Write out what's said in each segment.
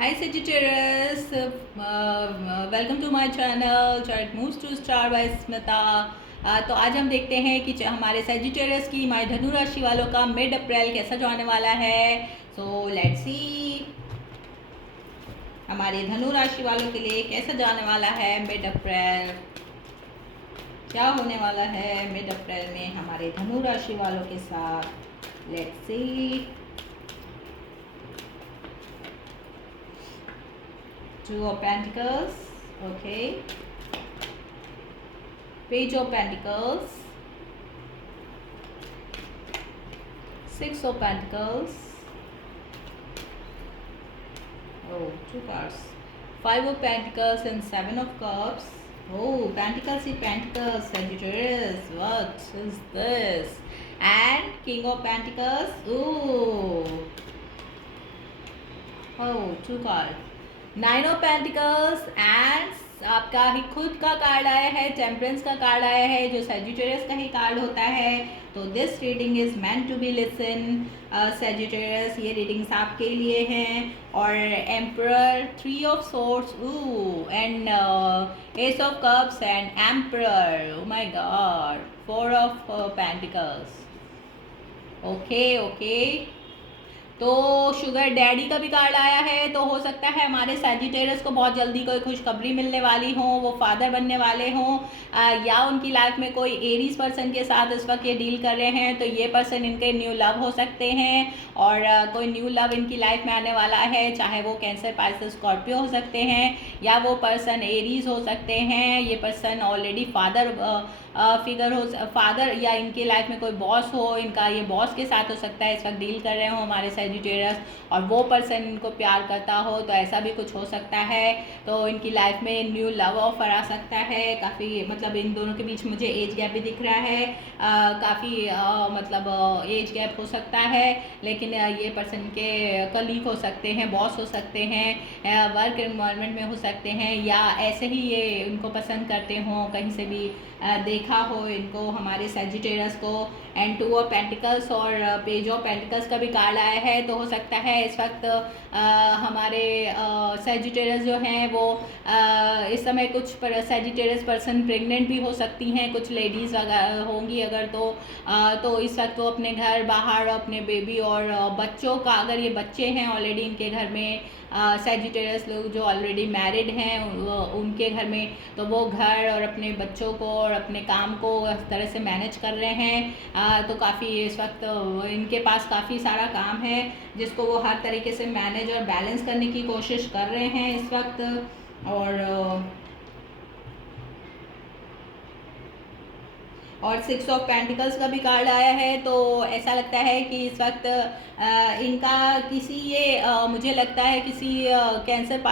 Hi Sagittarius, welcome to my channel Chart Moves to Star by Smita। तो आज हम देखते हैं कि हमारे Sagittarius की माय धनु राशि वालों का मिड अप्रैल कैसा जाने वाला है। सो लेट्स सी हमारे धनु राशि वालों के लिए कैसा जाने वाला है मिड अप्रैल, क्या होने वाला है मिड अप्रैल में हमारे धनु राशि वालों के साथ। Let's see. Two of Pentacles, okay. Page of Pentacles, Six of Pentacles, oh, two cards. Five of Pentacles and Seven of Cups. Oh, Pentacles in Pentacles, Sagittarius, what is this? And King of Pentacles, oh, two cards. Nine of pentacles and आपका ही खुद का card आया है, temperance का card आया है जो Sagittarius का ही कार्ड होता है। तो this reading is meant to be listen Sagittarius, ये रीडिंग्स आपके लिए हैं। और emperor, three of swords and ace of cups and emperor, oh my God, four of pentacles. Okay. तो शुगर डैडी का भी कार्ड आया है, तो हो सकता है हमारे सैजिटेरियस को बहुत जल्दी कोई खुशखबरी मिलने वाली हो, वो फादर बनने वाले हों, या उनकी लाइफ में कोई एरीज पर्सन के साथ इस वक्त ये डील कर रहे हैं। तो ये पर्सन इनके न्यू लव हो सकते हैं और कोई न्यू लव इनकी लाइफ में आने वाला है, चाहे वो कैंसर, पाइसेस, स्कॉर्पियो हो सकते हैं या वो पर्सन एरीज हो सकते हैं। ये पर्सन ऑलरेडी फादर फिगर हो, फादर या इनके लाइफ में कोई बॉस हो, इनका ये बॉस के साथ हो सकता है इस वक्त डील कर रहे हो हमारे सैजिटेरियस, और वो पर्सन इनको प्यार करता हो, तो ऐसा भी कुछ हो सकता है। तो इनकी लाइफ में न्यू लव ऑफर आ सकता है। काफ़ी मतलब इन दोनों के बीच मुझे एज गैप भी दिख रहा है, काफ़ी मतलब एज गैप हो सकता है, लेकिन ये पर्सन के कलीग हो सकते हैं, बॉस हो सकते हैं, वर्क एनवायरनमेंट में हो सकते हैं, या ऐसे ही ये इनको पसंद करते हों, कहीं से भी देखा हो इनको हमारे सैजिटेरियस को। एंड टू ऑफ पेंटिकल्स और पेज ऑफ पेंटिकल्स का भी कार्ड आया है, तो हो सकता है इस वक्त हमारे सैजिटेरियस जो हैं वो इस समय कुछ सैजिटेरियस पर्सन प्रेग्नेंट भी हो सकती हैं, कुछ लेडीज़ होंगी अगर, तो इस वक्त वो अपने घर बाहर अपने बेबी और बच्चों का, अगर ये बच्चे हैं ऑलरेडी इनके घर में, सैजिटेरियस लोग जो ऑलरेडी मैरिड हैं उनके घर में, तो वो घर और अपने बच्चों को और अपने काम को इस तरह से मैनेज कर रहे हैं। तो काफ़ी इस वक्त इनके पास काफ़ी सारा काम है जिसको वो हर तरीके से मैनेज और बैलेंस करने की कोशिश कर रहे हैं इस वक्त। और सिक्स ऑफ पेंटिकल्स का भी कार्ड आया है, तो ऐसा लगता है कि इस वक्त इनका किसी ये मुझे लगता है किसी कैंसर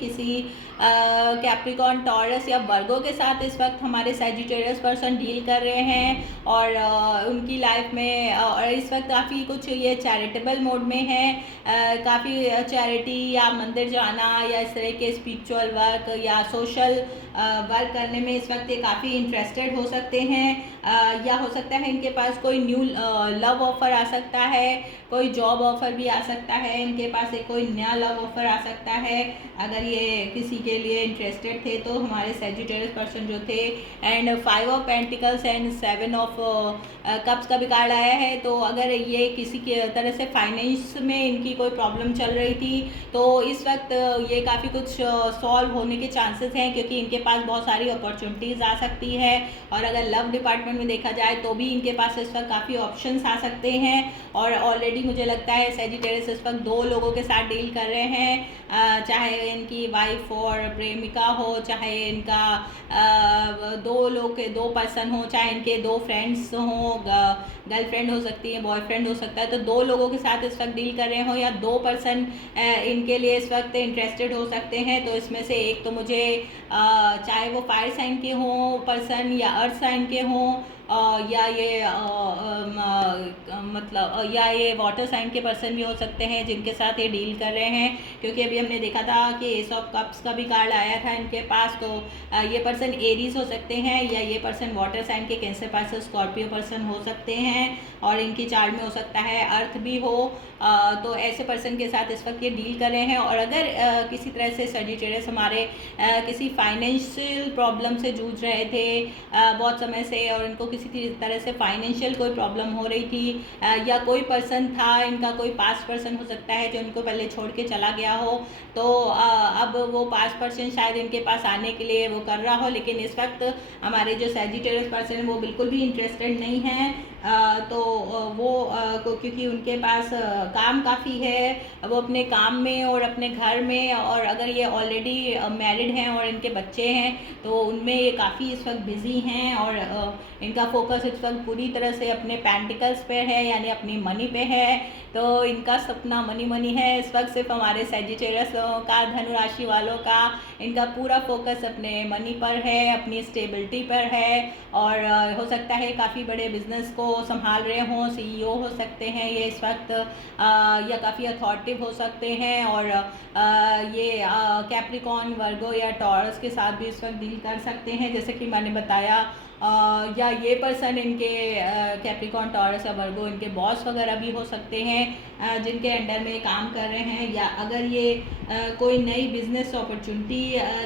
किसी कैप्रिकॉन, टॉरस या वर्गो के साथ इस वक्त हमारे सैजिटेरियस पर्सन डील कर रहे हैं, और उनकी लाइफ में और इस वक्त काफ़ी कुछ ये चैरिटेबल मोड में है, काफ़ी चैरिटी या मंदिर जाना या इस तरह के स्पिरिचुअल वर्क या सोशल वर्क करने में इस वक्त ये काफ़ी इंटरेस्टेड हो सकते हैं, या हो सकता है इनके पास कोई न्यू लव ऑफर आ सकता है, कोई जॉब ऑफर भी आ सकता है इनके पास, एक कोई नया लव ऑफर आ सकता है अगर ये किसी के लिए इंटरेस्टेड थे तो हमारे सैजिटेरियस पर्सन जो थे। And five of pentacles and seven of cups का भी कार्ड आया है, तो अगर ये किसी के तरह से फाइनेंस में इनकी कोई प्रॉब्लम चल रही थी तो इस वक्त ये काफ़ी कुछ सॉल्व होने के चांसेस हैं, क्योंकि इनके पास बहुत सारी अपॉर्चुनिटीज़ आ सकती है। और अगर लव डिपार्टमेंट में देखा जाए तो भी इनके पास इस वक्त काफ़ी ऑप्शंस आ सकते हैं, और ऑलरेडी मुझे लगता है सैजिटेरियस इस वक्त दो लोगों के साथ डील कर रहे हैं, चाहे इनकी वाइफ और प्रेमिका हो, चाहे इनका दो लोग के दो पर्सन हो, चाहे इनके दो फ्रेंड्स हों, गर्लफ्रेंड हो सकती है, बॉयफ्रेंड हो सकता है, तो दो लोगों के साथ इस वक्त डील कर रहे हो, या दो पर्सन इनके लिए इस वक्त इंटरेस्टेड हो सकते हैं। तो इसमें से एक तो मुझे चाहे वो फायर साइन के हों पर्सन या अर्थ साइन के हों, या ये मतलब या ये वाटर साइन के पर्सन भी हो सकते हैं जिनके साथ ये डील कर रहे हैं, क्योंकि अभी हमने देखा था कि एस ऑफ कप्स का भी कार्ड आया था इनके पास। तो ये पर्सन एरीज हो सकते हैं, या ये पर्सन वाटर साइन के कैंसर पास स्कॉर्पियो पर्सन हो सकते हैं, और इनकी चार्ट में हो सकता है अर्थ भी हो। तो ऐसे पर्सन के साथ इस वक्त ये डील कर रहे हैं। और अगर किसी तरह से सजिटेरियस हमारे किसी फाइनेंशियल प्रॉब्लम से जूझ रहे थे बहुत समय से, और इनको किसी तरह से फाइनेंशियल कोई प्रॉब्लम हो रही थी, या कोई पर्सन था इनका, कोई पास्ट पर्सन हो सकता है जो इनको पहले छोड़ के चला गया हो, तो अब वो पास्ट पर्सन शायद इनके पास आने के लिए वो कर रहा हो, लेकिन इस वक्त हमारे जो सजिटेरियस पर्सन है वो बिल्कुल भी इंटरेस्टेड नहीं है। तो वो क्योंकि उनके पास काम काफ़ी है, वो अपने काम में और अपने घर में, और अगर ये ऑलरेडी मैरिड हैं और इनके बच्चे हैं तो उनमें ये काफ़ी इस वक्त बिज़ी हैं, और इनका फोकस इस वक्त पूरी तरह से अपने पेंटिकल्स पे है, यानी अपनी मनी पे है। तो इनका सपना मनी मनी है इस वक्त। सिर्फ हमारे सजिटेरियस का, धनु राशि वालों का, इनका पूरा फोकस अपने मनी पर है, अपनी स्टेबिलिटी पर है, और हो सकता है काफ़ी बड़े बिजनेस को संभाल रहे हों, सीईओ हो सकते हैं ये इस वक्त, या काफ़ी अथॉरिटिव हो सकते हैं, और ये कैप्रिकॉन, वर्गो या टॉरस के साथ भी इस वक्त डील कर सकते हैं, जैसे कि मैंने बताया। या ये पर्सन इनके कैप्रिकॉन, टॉरस या वर्गो इनके बॉस वगैरह भी हो सकते हैं जिनके अंडर में काम कर रहे हैं, या अगर ये कोई नई बिजनेस अपॉर्चुनिटी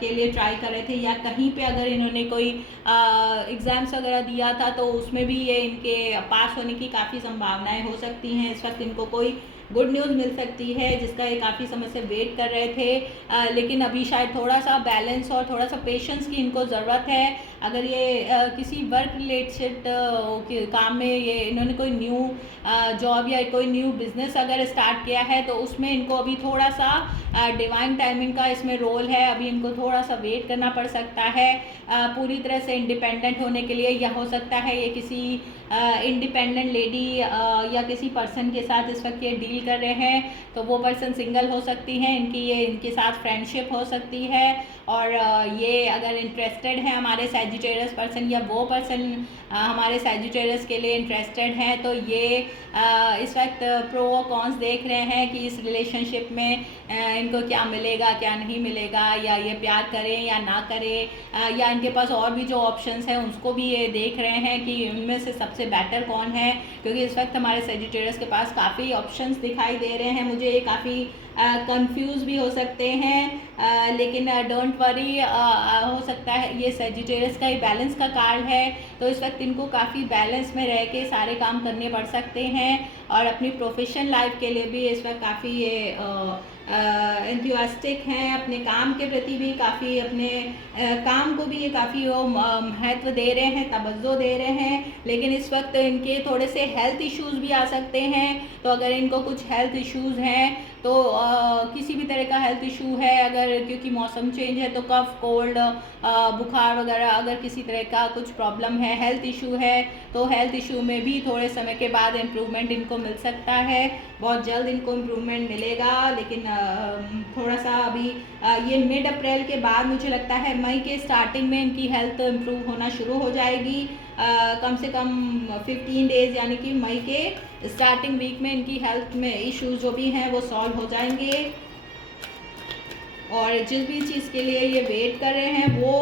के लिए ट्राई कर रहे थे, या कहीं पे अगर इन्होंने कोई एग्ज़ाम्स वगैरह दिया था तो उसमें भी ये इनके पास होने की काफ़ी संभावनाएं हो सकती हैं। इस वक्त इनको कोई गुड न्यूज़ मिल सकती है जिसका ये काफ़ी समय से वेट कर रहे थे, लेकिन अभी शायद थोड़ा सा बैलेंस और थोड़ा सा पेशेंस की इनको ज़रूरत है। अगर ये किसी वर्क रिलेटेड काम में ये इन्होंने कोई न्यू जॉब या कोई न्यू बिजनेस अगर स्टार्ट किया है तो उसमें इनको अभी थोड़ा सा डिवाइन टाइमिंग का इसमें रोल है, अभी इनको थोड़ा सा वेट करना पड़ सकता है पूरी तरह से इंडिपेंडेंट होने के लिए। या हो सकता है ये किसी इंडिपेंडेंट लेडी या किसी पर्सन के साथ इस वक्त ये डील कर रहे हैं, तो वो पर्सन सिंगल हो सकती हैं, इनके साथ फ्रेंडशिप हो सकती है। और ये अगर इंटरेस्टेड हैं हमारे सैजिटेरियस पर्सन, या वो पर्सन हमारे सैजिटेरियस के लिए इंटरेस्टेड हैं, तो ये इस वक्त प्रो और कॉन्स देख रहे हैं कि इस रिलेशनशिप में इनको क्या मिलेगा क्या नहीं मिलेगा, या ये प्यार करें या ना करें, या इनके पास और भी जो ऑप्शंस हैं उसको भी ये देख रहे हैं कि उनमें से सबसे बेटर कौन है। क्योंकि इस वक्त हमारे सजिटेरियस के पास काफ़ी ऑप्शंस दिखाई दे रहे हैं, मुझे ये काफ़ी कंफ्यूज भी हो सकते हैं, लेकिन डोंट वरी, हो सकता है ये सजिटेरियस का ही बैलेंस का कार्ड है, तो इस वक्त इनको काफ़ी बैलेंस में रह के सारे काम करने पड़ सकते हैं, और अपनी प्रोफेशनल लाइफ के लिए भी इस वक्त काफ़ी ये एंथुसियास्टिक हैं, अपने काम के प्रति भी काफ़ी, अपने काम को भी ये काफ़ी वो महत्व दे रहे हैं, तवज्जो दे रहे हैं। लेकिन इस वक्त इनके थोड़े से हेल्थ इश्यूज़ भी आ सकते हैं, तो अगर इनको कुछ हेल्थ इश्यूज़ हैं तो किसी भी तरह का हेल्थ इशू है, अगर क्योंकि मौसम चेंज है तो कफ, कोल्ड, बुखार वगैरह, अगर किसी तरह का कुछ प्रॉब्लम है, हेल्थ इशू है, तो हेल्थ इशू में भी थोड़े समय के बाद इम्प्रूवमेंट इनको मिल सकता है, बहुत जल्द इनको इम्प्रूवमेंट मिलेगा। लेकिन थोड़ा सा अभी ये मिड अप्रैल के बाद मुझे लगता है मई के स्टार्टिंग में इनकी हेल्थ इम्प्रूव होना शुरू हो जाएगी, कम से कम 15 डेज़, यानी कि मई के स्टार्टिंग वीक में इनकी हेल्थ में इश्यूज जो भी हैं वो सॉल्व हो जाएंगे। और जिस भी चीज़ के लिए ये वेट कर रहे हैं वो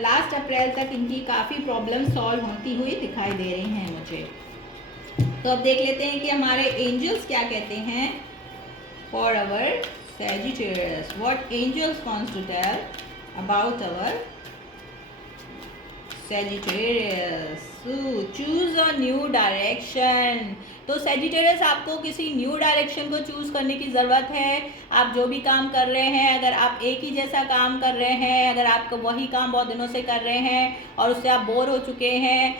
लास्ट अप्रैल तक इनकी काफ़ी प्रॉब्लम सॉल्व होती हुई दिखाई दे रही हैं मुझे। तो अब देख लेते हैं कि हमारे एंजल्स क्या कहते हैं for our Sagittarius. What angels wants to tell about our Sagittarius? Choose a new direction. तो Sagittarius, आपको किसी न्यू डायरेक्शन को चूज़ करने की ज़रूरत है। आप जो भी काम कर रहे हैं, अगर आप एक ही जैसा काम कर रहे हैं, अगर आप वही काम बहुत दिनों से कर रहे हैं और उससे आप बोर हो चुके हैं,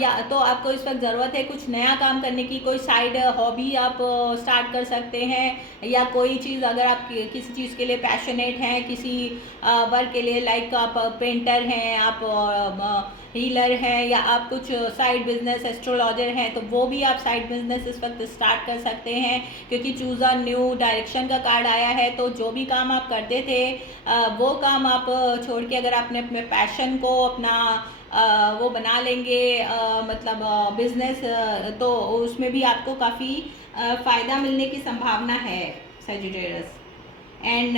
या तो आपको इस वक्त ज़रूरत है कुछ नया काम करने की, कोई साइड हॉबी आप स्टार्ट कर सकते हैं, या कोई चीज़ अगर आप किसी चीज़ के लिए पैशनेट हैं, किसी वर्क के लिए, लाइक आप पेंटर हैं, आप हीलर हैं, या आप कुछ साइड बिजनेस एस्ट्रोलॉजर हैं, तो वो भी आप साइड बिजनेस इस वक्त स्टार्ट कर सकते हैं, क्योंकि चूज़ अ न्यू डायरेक्शन का कार्ड आया है। तो जो भी काम आप करते थे वो काम आप छोड़ के अगर आपने अपने पैशन को, अपना वो बना लेंगे मतलब बिजनेस, तो उसमें भी आपको काफ़ी फ़ायदा मिलने की संभावना है सेजिटेरियस। एंड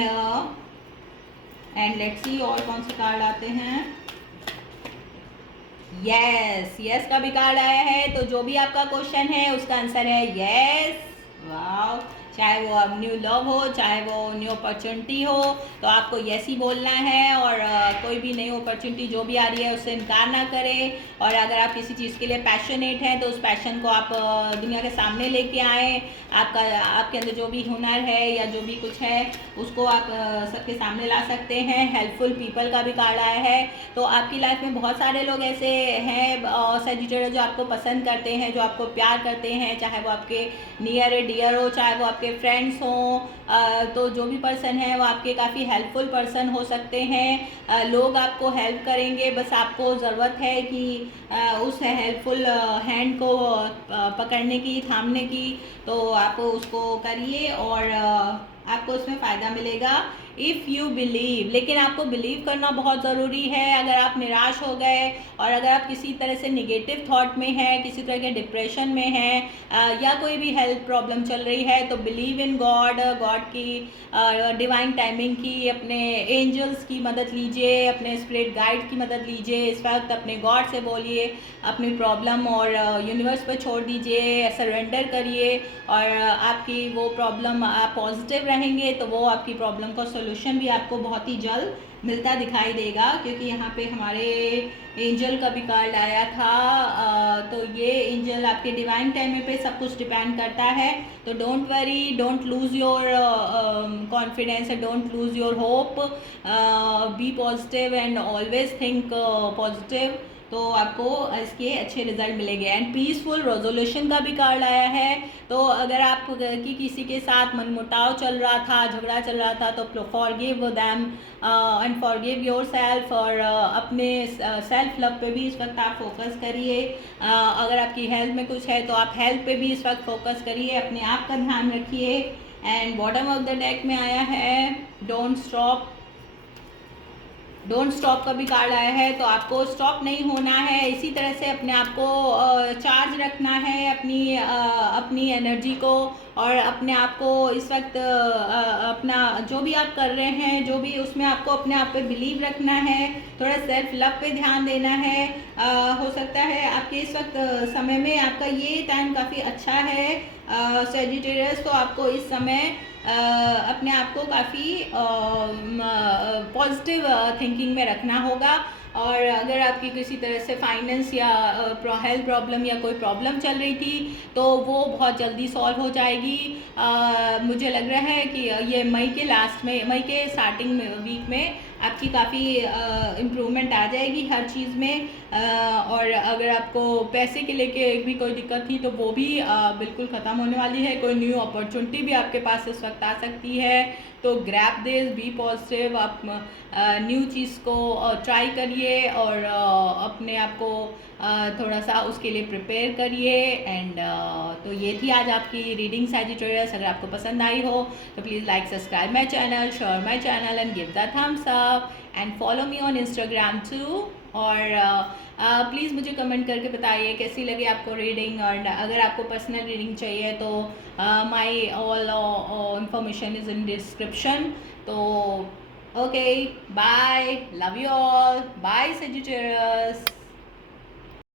लेट्स सी और कौन से कार्ड आते हैं। यस का भी कार्ड आया है, तो जो भी आपका क्वेश्चन है उसका आंसर है यस। वाह, चाहे वो अब न्यू लव हो, चाहे वो न्यू अपॉर्चुनिटी हो, तो आपको यस ही बोलना है। और कोई भी नई अपॉर्चुनिटी जो भी आ रही है उससे इनकार ना करें। और अगर आप किसी चीज़ के लिए पैशनेट हैं तो उस पैशन को आप दुनिया के सामने लेके आएँ। आपके अंदर जो भी हुनर है या जो भी कुछ है उसको आप सबके सामने ला सकते हैं। हेल्पफुल पीपल का भी कार्ड आया है, तो आपकी लाइफ में बहुत सारे लोग ऐसे हैं सेजिटेरियस जो आपको पसंद करते हैं, जो आपको प्यार करते हैं, चाहे वो आपके नियर डियर हो, चाहे वो आपके फ्रेंड्स हों। तो जो भी पर्सन है वो आपके काफ़ी हेल्पफुल पर्सन हो सकते हैं। लोग आपको हेल्प करेंगे, बस आपको ज़रूरत है कि उस हेल्पफुल हैंड को पकड़ने की, थामने की। तो आप उसको करिए और आपको उसमें फ़ायदा मिलेगा इफ़ यू बिलीव। लेकिन आपको बिलीव करना बहुत ज़रूरी है। अगर आप निराश हो गए और अगर आप किसी तरह से निगेटिव थॉट में हैं, किसी तरह के डिप्रेशन में हैं, या कोई भी हेल्थ प्रॉब्लम चल रही है, तो बिलीव इन गॉड की डिवाइन टाइमिंग की, अपने एंजल्स की मदद लीजिए, अपने स्पिरिट गाइड की मदद लीजिए। इस वक्त अपने गॉड से बोलिए अपनी प्रॉब्लम और यूनिवर्स पर छोड़ दीजिए, सरेंडर करिए। और आपकी वो प्रॉब्लम, आप पॉजिटिव रहेंगे तो वो आपकी प्रॉब्लम का सोल्यूशन भी आपको बहुत ही जल्द मिलता दिखाई देगा। क्योंकि यहाँ पे हमारे एंजल का भी कार्ड आया था, तो ये एंजल आपके डिवाइन टाइम पे सब कुछ डिपेंड करता है। तो don't worry, don't lose your confidence, don't lose your hope, be positive and always think positive. तो आपको इसके अच्छे रिजल्ट मिलेंगे। एंड पीसफुल रेजोल्यूशन का भी कार्ड आया है, तो अगर आप की किसी के साथ मनमुटाव चल रहा था, झगड़ा चल रहा था, तो forgive them and forgive yourself. और अपने सेल्फ लव पे भी इस वक्त आप फोकस करिए। अगर आपकी हेल्थ में कुछ है तो आप हेल्थ पे भी इस वक्त फोकस करिए, अपने आप का ध्यान रखिए। And bottom of the deck में आया है डोंट स्टॉप का भी कार्ड आया है, तो आपको स्टॉप नहीं होना है। इसी तरह से अपने आप को चार्ज रखना है, अपनी एनर्जी को, और अपने आप को इस वक्त अपना जो भी आप कर रहे हैं, जो भी उसमें आपको अपने आप पे बिलीव रखना है, थोड़ा सेल्फ लव पे ध्यान देना है। हो सकता है आपके इस वक्त समय में आपका ये टाइम काफ़ी अच्छा है सेजिटेरियस, तो आपको इस समय अपने आप को काफ़ी पॉजिटिव थिंकिंग में रखना होगा। और अगर आपकी किसी तरह से फाइनेंस या हेल्थ प्रॉब्लम या कोई प्रॉब्लम चल रही थी तो वो बहुत जल्दी सॉल्व हो जाएगी। मुझे लग रहा है कि ये मई के स्टार्टिंग में वीक में आपकी काफ़ी इम्प्रूवमेंट आ जाएगी हर चीज़ में। और अगर आपको पैसे के लेके भी कोई दिक्कत थी तो वो भी बिल्कुल ख़त्म होने वाली है। कोई न्यू अपॉर्चुनिटी भी आपके पास इस वक्त आ सकती है। तो ग्रैब दिस, बी पॉजिटिव, आप न्यू चीज़ को ट्राई करिए और अपने आप को थोड़ा सा उसके लिए प्रिपेयर करिए। एंड तो ये थी आज आपकी रीडिंग सैजिटेरियस। अगर आपको पसंद आई हो तो please like, subscribe my channel, share my channel and give the thumbs up and follow me on Instagram too. और प्लीज़ मुझे कमेंट करके बताइए कैसी लगी आपको रीडिंग। और अगर आपको पर्सनल रीडिंग चाहिए तो my all information is in description. तो okay, bye, love you all, bye Sagittarius.